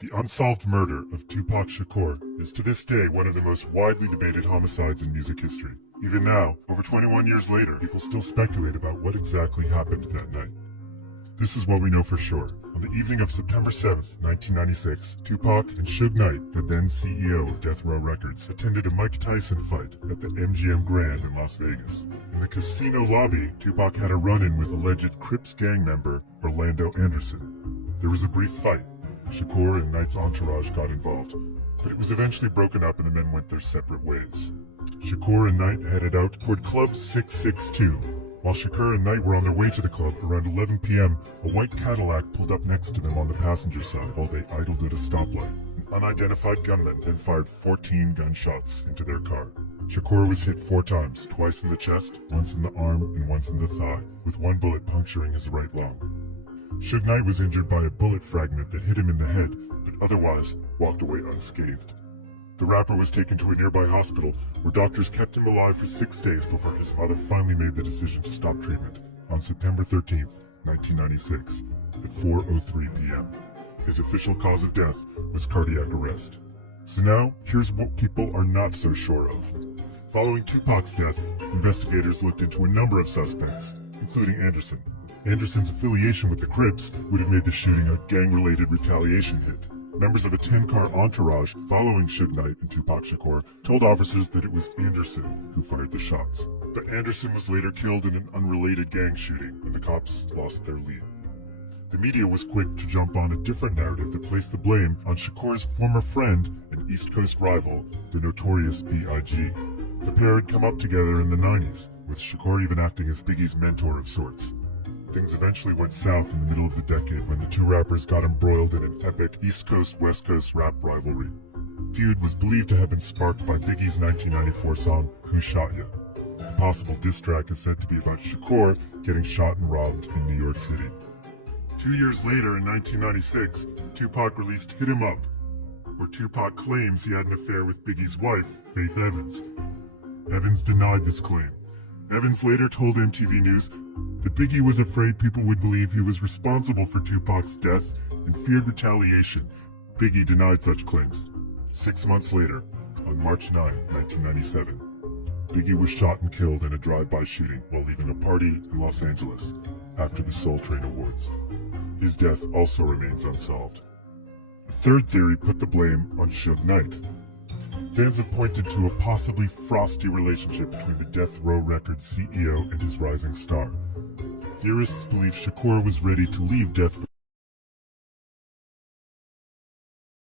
The unsolved murder of Tupac Shakur is to this day one of the most widely debated homicides in music history. Even now, over 21 years later, people still speculate about what exactly happened that night. This is what we know for sure. On the evening of September 7th, 1996, Tupac and Suge Knight, the then CEO of Death Row Records, attended a Mike Tyson fight at the MGM Grand in Las Vegas. In the casino lobby, Tupac had a run-in with alleged Crips gang member Orlando Anderson. There was a brief fight. Shakur and Knight's entourage got involved, but it was eventually broken up and the men went their separate ways. Shakur and Knight headed out toward Club 662. While Shakur and Knight were on their way to the club, around 11 p.m., a white Cadillac pulled up next to them on the passenger side while they idled at a stoplight. An unidentified gunman then fired 14 gunshots into their car. Shakur was hit 4 times, twice in the chest, once in the arm, and once in the thigh, with one bullet puncturing his right lung. Suge Knight was injured by a bullet fragment that hit him in the head, but otherwise walked away unscathed. The rapper was taken to a nearby hospital, where doctors kept him alive for 6 days before his mother finally made the decision to stop treatment on September 13th, 1996, at 4:03 p.m. His official cause of death was cardiac arrest. So now, here's what people are not so sure of. Following Tupac's death, investigators looked into a number of suspects, including Anderson. Anderson's affiliation with the Crips would have made the shooting a gang-related retaliation hit. Members of a 10-car entourage following Suge Knight and Tupac Shakur told officers that it was Anderson who fired the shots. But Anderson was later killed in an unrelated gang shooting, and the cops lost their lead. The media was quick to jump on a different narrative that placed the blame on Shakur's former friend and East Coast rival, the notorious B.I.G. The pair had come up together in the 90s, with Shakur even acting as Biggie's mentor of sorts. Things eventually went south in the middle of the decade when the two rappers got embroiled in an epic East Coast-West Coast rap rivalry. The feud was believed to have been sparked by Biggie's 1994 song, Who Shot Ya? The possible diss track is said to be about Shakur getting shot and robbed in New York City. 2 years later, in 1996, Tupac released Hit 'Em Up, where Tupac claims he had an affair with Biggie's wife, Faith Evans. Evans denied this claim. Evans later told MTV News that Biggie was afraid people would believe he was responsible for Tupac's death and feared retaliation. Biggie denied such claims. 6 months later, on March 9, 1997, Biggie was shot and killed in a drive-by shooting while leaving a party in Los Angeles after the Soul Train Awards. His death also remains unsolved. A third theory put the blame on Suge Knight. Fans have pointed to a possibly frosty relationship between the Death Row Records CEO and his rising star. Theorists believe Shakur was ready to leave Death